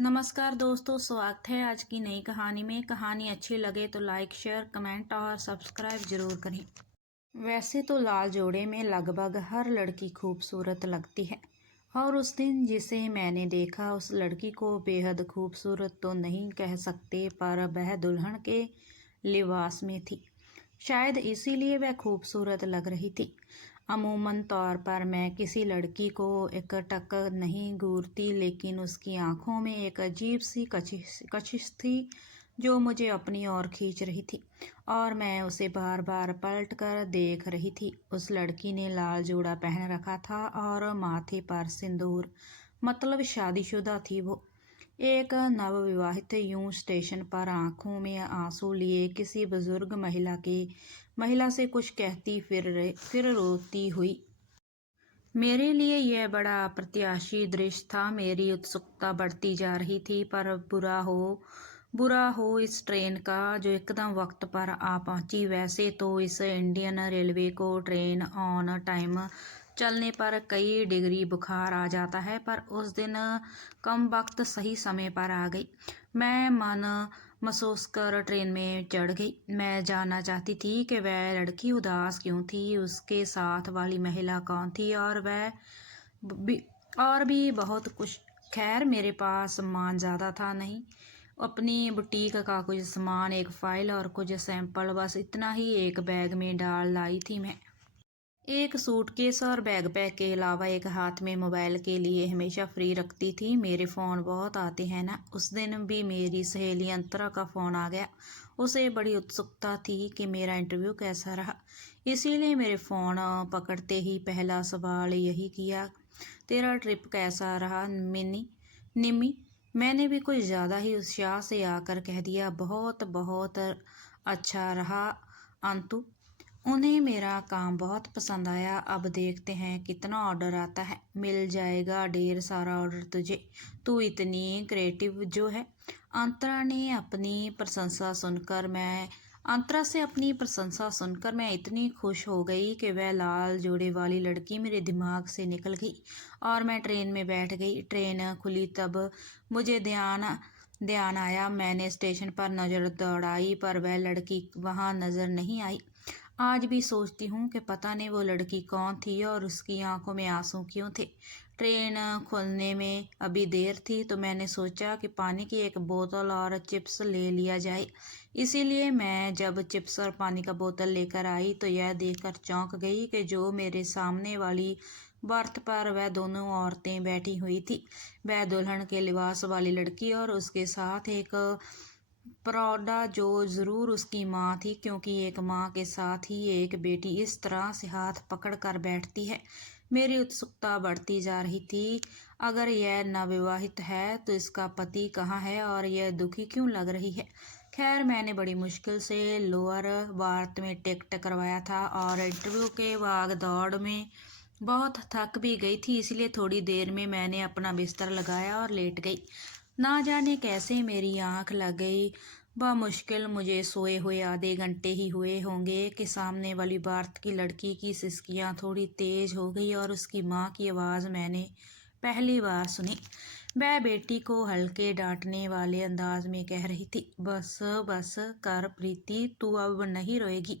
नमस्कार दोस्तों, स्वागत है आज की नई कहानी में। कहानी अच्छी लगे तो लाइक, शेयर, कमेंट और सब्सक्राइब जरूर करें। वैसे तो लाल जोड़े में लगभग हर लड़की खूबसूरत लगती है और उस दिन जिसे मैंने देखा उस लड़की को बेहद खूबसूरत तो नहीं कह सकते, पर वह दुल्हन के लिबास में थी। शायद इसीलिए वह खूबसूरत लग रही थी। अमूमन तौर पर मैं किसी लड़की को एकटक नहीं घूरती, लेकिन उसकी आंखों में एक अजीब सी कशिश थी जो मुझे अपनी ओर खींच रही थी और मैं उसे बार बार पलट कर देख रही थी। उस लड़की ने लाल जोड़ा पहन रखा था और माथे पर सिंदूर, मतलब शादीशुदा थी वो। एक नवविवाहित यूं स्टेशन पर आंखों में आंसू लिए किसी बुजुर्ग महिला से कुछ कहती फिर रोती हुई। मेरे लिए यह बड़ा अप्रत्याशी दृश्य था। मेरी उत्सुकता बढ़ती जा रही थी, पर बुरा हो इस ट्रेन का जो एकदम वक्त पर आ पहुंची। वैसे तो इस इंडियन रेलवे को ट्रेन ऑन टाइम चलने पर कई डिग्री बुखार आ जाता है, पर उस दिन कम वक्त सही समय पर आ गई। मैं मन महसूस कर ट्रेन में चढ़ गई। मैं जानना चाहती थी कि वह लड़की उदास क्यों थी, उसके साथ वाली महिला कौन थी भी, और भी बहुत कुछ। खैर, मेरे पास सामान ज़्यादा था नहीं, अपनी बुटीक का कुछ सामान, एक फाइल और कुछ सैंपल, बस इतना ही एक बैग में डाल लाई थी मैं। एक सूटकेस और बैकपैक के अलावा एक हाथ में मोबाइल के लिए हमेशा फ्री रखती थी। मेरे फ़ोन बहुत आते हैं ना। उस दिन भी मेरी सहेली अंतरा का फ़ोन आ गया। उसे बड़ी उत्सुकता थी कि मेरा इंटरव्यू कैसा रहा, इसीलिए मेरे फ़ोन पकड़ते ही पहला सवाल यही किया, तेरा ट्रिप कैसा रहा निम्मी। मैंने भी कुछ ज़्यादा ही उत्साह से आकर कह दिया, बहुत बहुत अच्छा रहा अंतु। उन्हें मेरा काम बहुत पसंद आया। अब देखते हैं कितना ऑर्डर आता है। मिल जाएगा ढेर सारा ऑर्डर तुझे, तू इतनी क्रिएटिव जो है। अंतरा से अपनी प्रशंसा सुनकर मैं इतनी खुश हो गई कि वह लाल जोड़े वाली लड़की मेरे दिमाग से निकल गई और मैं ट्रेन में बैठ गई। ट्रेन खुली तब मुझे ध्यान आया। मैंने स्टेशन पर नज़र दौड़ाई, पर वह लड़की वहाँ नज़र नहीं आई। आज भी सोचती हूँ कि पता नहीं वो लड़की कौन थी और उसकी आंखों में आंसू क्यों थे। ट्रेन खुलने में अभी देर थी तो मैंने सोचा कि पानी की एक बोतल और चिप्स ले लिया जाए। इसीलिए मैं जब चिप्स और पानी का बोतल लेकर आई तो यह देखकर चौंक गई कि जो मेरे सामने वाली बर्थ पर वह दोनों औरतें बैठी हुई थी, वह दुल्हन के लिबास वाली लड़की और उसके साथ एक प्रौढ़ा जो ज़रूर उसकी माँ थी, क्योंकि एक माँ के साथ ही एक बेटी इस तरह से हाथ पकड़ कर बैठती है। मेरी उत्सुकता बढ़ती जा रही थी। अगर यह नवविवाहित है तो इसका पति कहाँ है और यह दुखी क्यों लग रही है। खैर, मैंने बड़ी मुश्किल से लोअर बार्थ में टिकट करवाया था और इंटरव्यू के भाग दौड़ में बहुत थक भी गई थी, इसलिए थोड़ी देर में मैंने अपना बिस्तर लगाया और लेट गई। ना जाने कैसे मेरी आंख लग गई। मुश्किल मुझे सोए हुए आधे घंटे ही हुए होंगे कि सामने वाली बार्थ की लड़की की सिसकियां थोड़ी तेज हो गई और उसकी माँ की आवाज़ मैंने पहली बार सुनी। वह बेटी को हल्के डांटने वाले अंदाज में कह रही थी, बस बस कर प्रीति, तू अब नहीं रोएगी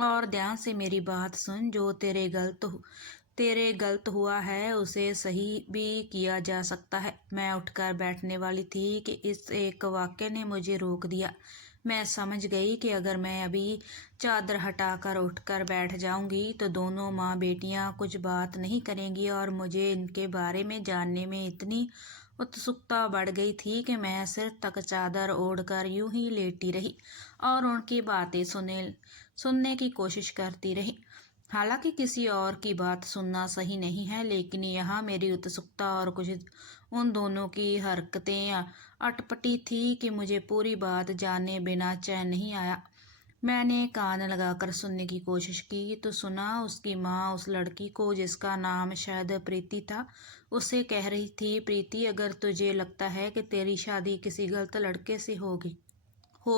और ध्यान से मेरी बात सुन। जो तेरे गलत हुआ है उसे सही भी किया जा सकता है। मैं उठकर बैठने वाली थी कि इस एक वाक्य ने मुझे रोक दिया। मैं समझ गई कि अगर मैं अभी चादर हटाकर उठकर बैठ जाऊंगी तो दोनों माँ बेटियां कुछ बात नहीं करेंगी और मुझे इनके बारे में जानने में इतनी उत्सुकता बढ़ गई थी कि मैं सिर तक चादर ओढ़कर यूं ही लेटी रही और उनकी बातें सुनने की कोशिश करती रही। हालांकि किसी और की बात सुनना सही नहीं है, लेकिन यहाँ मेरी उत्सुकता और कुछ उन दोनों की हरकतें अटपटी थी कि मुझे पूरी बात जाने बिना चैन नहीं आया। मैंने कान लगाकर सुनने की कोशिश की तो सुना, उसकी माँ उस लड़की को, जिसका नाम शायद प्रीति था, उससे कह रही थी, प्रीति, अगर तुझे लगता है कि तेरी शादी किसी गलत लड़के से हो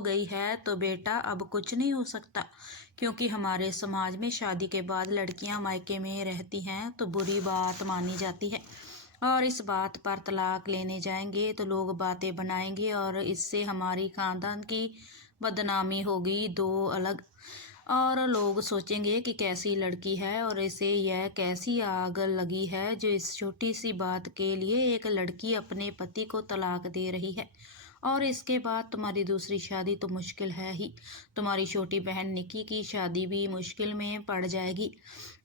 गई है तो बेटा अब कुछ नहीं हो सकता, क्योंकि हमारे समाज में शादी के बाद लड़कियां मायके में रहती हैं तो बुरी बात मानी जाती है। और इस बात पर तलाक लेने जाएंगे तो लोग बातें बनाएंगे और इससे हमारी खानदान की बदनामी होगी। दो अलग और लोग सोचेंगे कि कैसी लड़की है और इसे यह कैसी आग लगी है जो इस छोटी सी बात के लिए एक लड़की अपने पति को तलाक दे रही है। और इसके बाद तुम्हारी दूसरी शादी तो मुश्किल है ही, तुम्हारी छोटी बहन निकी की शादी भी मुश्किल में पड़ जाएगी।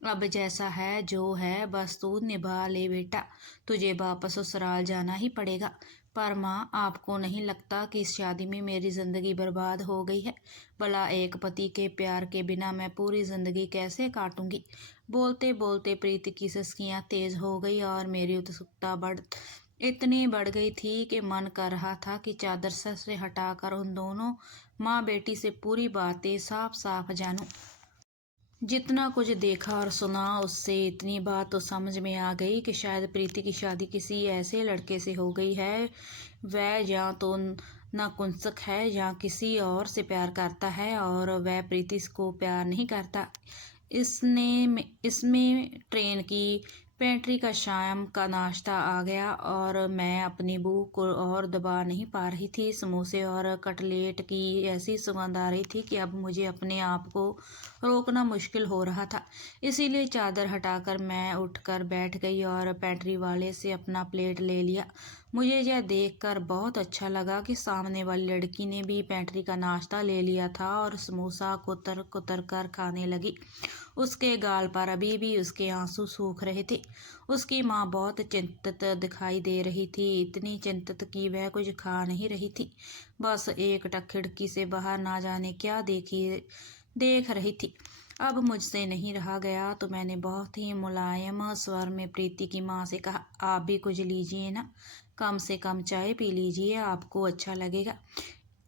अब जैसा है जो है बस तू निभा ले बेटा, तुझे वापस ससुराल जाना ही पड़ेगा। पर माँ, आपको नहीं लगता कि इस शादी में मेरी ज़िंदगी बर्बाद हो गई है? भला एक पति के प्यार के बिना मैं पूरी ज़िंदगी कैसे काटूंगी? बोलते बोलते प्रीति की सिसकियाँ तेज हो गई और मेरी उत्सुकता इतनी बढ़ गई थी कि मन कर रहा था कि चादर सर से हटाकर उन दोनों माँ बेटी से पूरी बातें साफ साफ जानूं। जितना कुछ देखा और सुना उससे इतनी बात तो समझ में आ गई कि शायद प्रीति की शादी किसी ऐसे लड़के से हो गई है। वह या तो नपुंसक है या किसी और से प्यार करता है और वह प्रीति को प्यार नहीं करता। इसमें ट्रेन की पेंट्री का शाम का नाश्ता आ गया और मैं अपनी भूख को और दबा नहीं पा रही थी। समोसे और कटलेट की ऐसी सुगंध आ रही थी कि अब मुझे अपने आप को रोकना मुश्किल हो रहा था। इसीलिए चादर हटाकर मैं उठकर बैठ गई और पेंट्री वाले से अपना प्लेट ले लिया। मुझे यह देखकर बहुत अच्छा लगा कि सामने वाली लड़की ने भी पेंट्री का नाश्ता ले लिया था और समोसा कुतर कुतर कर खाने लगी। उसके गाल पर अभी भी उसके आंसू सूख रहे थे। उसकी माँ बहुत चिंतित दिखाई दे रही थी, इतनी चिंतित कि वह कुछ खा नहीं रही थी, बस एकटक खिड़की से बाहर ना जाने क्या देख रही थी। अब मुझसे नहीं रहा गया तो मैंने बहुत ही मुलायम स्वर में प्रीति की माँ से कहा, आप भी कुछ लीजिए ना, कम से कम चाय पी लीजिए, आपको अच्छा लगेगा।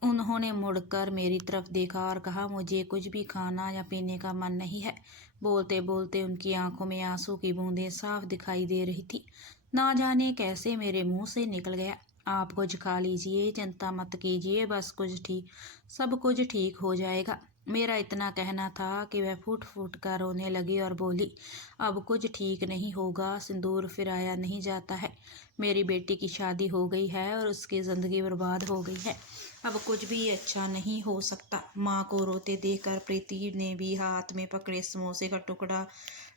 उन्होंने मुड़कर मेरी तरफ देखा और कहा, मुझे कुछ भी खाना या पीने का मन नहीं है। बोलते बोलते उनकी आंखों में आंसू की बूंदें साफ दिखाई दे रही थी। ना जाने कैसे मेरे मुंह से निकल गया, आप कुछ खा लीजिए, चिंता मत कीजिए, बस सब कुछ ठीक हो जाएगा। मेरा इतना कहना था कि वह फूट फूट कर रोने लगी और बोली, अब कुछ ठीक नहीं होगा, सिंदूर फिराया नहीं जाता है। मेरी बेटी की शादी हो गई है और उसकी ज़िंदगी बर्बाद हो गई है, अब कुछ भी अच्छा नहीं हो सकता। माँ को रोते देखकर प्रीति ने भी हाथ में पकड़े समोसे का टुकड़ा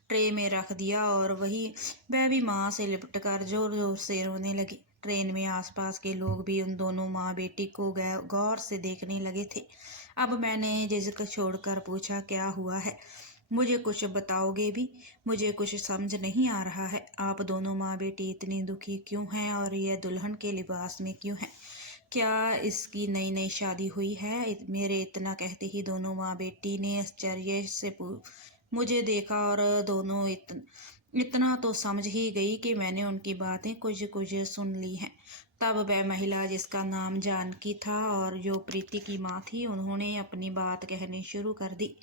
ट्रे में रख दिया और वह भी माँ से लिपट कर जोर जोर से रोने लगी। ट्रेन में आसपास के लोग भी उन दोनों माँ बेटी को गौर से देखने लगे थे। अब मैंने झिझक छोड़कर पूछा, क्या हुआ है? मुझे कुछ बताओगे भी? मुझे कुछ समझ नहीं आ रहा है। आप दोनों माँ बेटी इतनी दुखी क्यों हैं और यह दुल्हन के लिबास में क्यों है? क्या इसकी नई नई शादी हुई है? मेरे इतना कहते ही दोनों माँ बेटी ने आश्चर्य से मुझे देखा और दोनों इतना तो समझ ही गई कि मैंने उनकी बातें कुछ कुछ सुन ली हैं। तब वह महिला जिसका नाम जानकी था और जो प्रीति की माँ थी, उन्होंने अपनी बात कहनी शुरू कर दी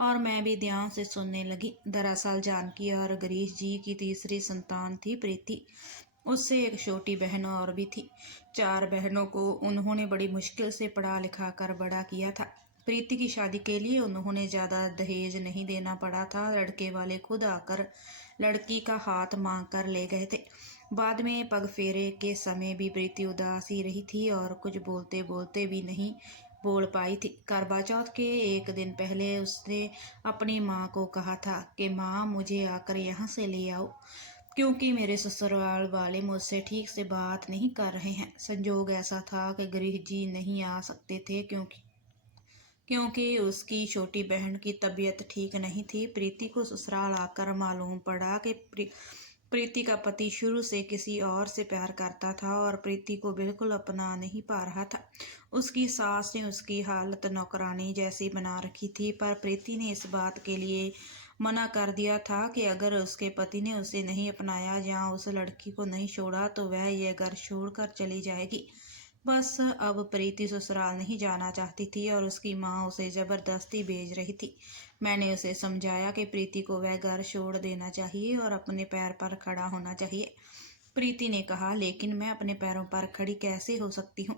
और मैं भी ध्यान से सुनने लगी। दरअसल जानकी और गिरीश जी की तीसरी संतान थी प्रीति। उससे एक छोटी बहन और भी थी। 4 बहनों को उन्होंने बड़ी मुश्किल से पढ़ा लिखा कर बड़ा किया था। प्रीति की शादी के लिए उन्होंने ज़्यादा दहेज नहीं देना पड़ा था, लड़के वाले खुद आकर लड़की का हाथ मांग कर ले गए थे। बाद में पग फेरे के समय भी प्रीति उदास ही रही थी और कुछ बोलते बोलते भी नहीं बोल पाई थी। करवा चौथ के एक दिन पहले उसने अपनी माँ को कहा था कि माँ, मुझे आकर यहाँ से ले आओ, क्योंकि मेरे ससुराल वाले मुझसे ठीक से बात नहीं कर रहे हैं। संजोग ऐसा था कि गिरीश जी नहीं आ सकते थे क्योंकि उसकी छोटी बहन की तबीयत ठीक नहीं थी। प्रीति को ससुराल आकर मालूम पड़ा कि प्रीति का पति शुरू से किसी और से प्यार करता था और प्रीति को बिल्कुल अपना नहीं पा रहा था। उसकी सास ने उसकी हालत नौकरानी जैसी बना रखी थी, पर प्रीति ने इस बात के लिए मना कर दिया था कि अगर उसके पति ने उसे नहीं अपनाया या उस लड़की को नहीं छोड़ा तो वह यह घर छोड़कर चली जाएगी। बस अब प्रीति ससुराल नहीं जाना चाहती थी और उसकी माँ उसे जबरदस्ती भेज रही थी। मैंने उसे समझाया कि प्रीति को वह घर छोड़ देना चाहिए और अपने पैर पर खड़ा होना चाहिए। प्रीति ने कहा, लेकिन मैं अपने पैरों पर खड़ी कैसे हो सकती हूँ?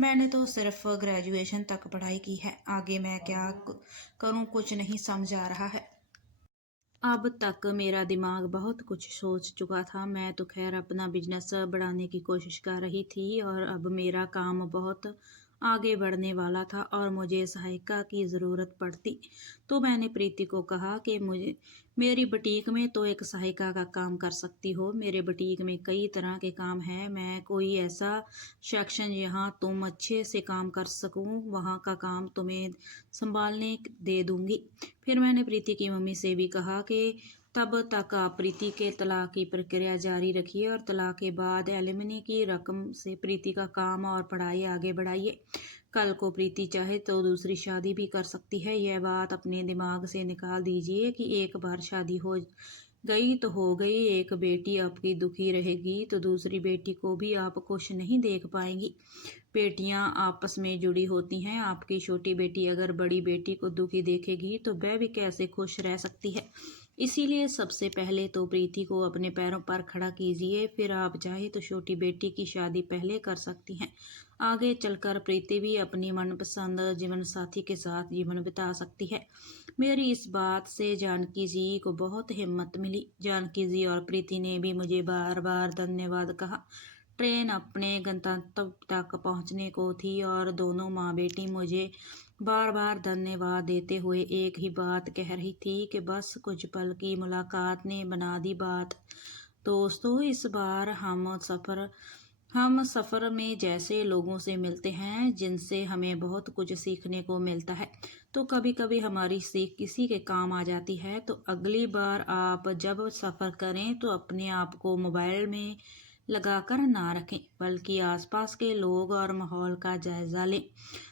मैंने तो सिर्फ ग्रेजुएशन तक पढ़ाई की है, आगे मैं क्या करूँ कुछ नहीं समझ आ रहा है। अब तक मेरा दिमाग बहुत कुछ सोच चुका था। मैं तो खैर अपना बिजनेस बढ़ाने की कोशिश कर रही थी और अब मेरा काम बहुत आगे बढ़ने वाला था और मुझे सहायिका की ज़रूरत पड़ती। तो मैंने प्रीति को कहा कि मुझे मेरी बुटीक में तो एक सहायिका का काम कर सकती हो। मेरे बुटीक में कई तरह के काम हैं। मैं कोई ऐसा सेक्शन जहाँ तुम अच्छे से काम कर सकूँ, वहाँ का काम तुम्हें संभालने दे दूँगी। फिर मैंने प्रीति की मम्मी से भी कहा कि तब तक आप प्रीति के तलाक की प्रक्रिया जारी रखिए और तलाक के बाद एलिमनी की रकम से प्रीति का काम और पढ़ाई आगे बढ़ाइए। कल को प्रीति चाहे तो दूसरी शादी भी कर सकती है। यह बात अपने दिमाग से निकाल दीजिए कि एक बार शादी हो गई तो हो गई। एक बेटी आपकी दुखी रहेगी तो दूसरी बेटी को भी आप खुश नहीं देख पाएंगी। बेटियां आपस में जुड़ी होती हैं। आपकी छोटी बेटी अगर बड़ी बेटी को दुखी देखेगी तो वह भी कैसे खुश रह सकती है। इसीलिए सबसे पहले तो प्रीति को अपने पैरों पर खड़ा कीजिए, फिर आप चाहे तो छोटी बेटी की शादी पहले कर सकती हैं। आगे चलकर प्रीति भी अपनी मनपसंद जीवन साथी के साथ जीवन बिता सकती है। मेरी इस बात से जानकी जी को बहुत हिम्मत मिली। जानकी जी और प्रीति ने भी मुझे बार बार धन्यवाद कहा। ट्रेन अपने गंतव्य तक पहुंचने को थी और दोनों माँ बेटी मुझे बार बार धन्यवाद देते हुए एक ही बात कह रही थी कि बस कुछ पल की मुलाकात ने बना दी बात। दोस्तों, इस बार हम सफ़र में जैसे लोगों से मिलते हैं जिनसे हमें बहुत कुछ सीखने को मिलता है, तो कभी कभी हमारी सीख किसी के काम आ जाती है। तो अगली बार आप जब सफ़र करें तो अपने आप को मोबाइल में लगाकर ना रखें, बल्कि आसपास के लोग और माहौल का जायज़ा लें।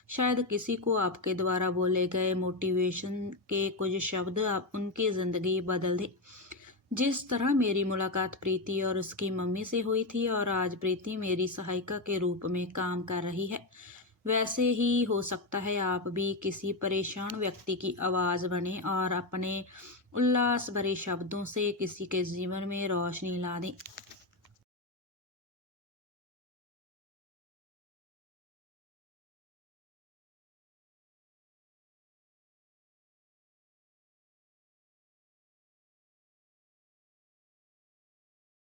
शायद किसी को आपके द्वारा बोले गए मोटिवेशन के कुछ शब्द आप उनकी ज़िंदगी बदल दें। जिस तरह मेरी मुलाकात प्रीति और उसकी मम्मी से हुई थी और आज प्रीति मेरी सहायिका के रूप में काम कर रही है, वैसे ही हो सकता है आप भी किसी परेशान व्यक्ति की आवाज़ बने और अपने उल्लास भरे शब्दों से किसी के जीवन में रोशनी ला दें।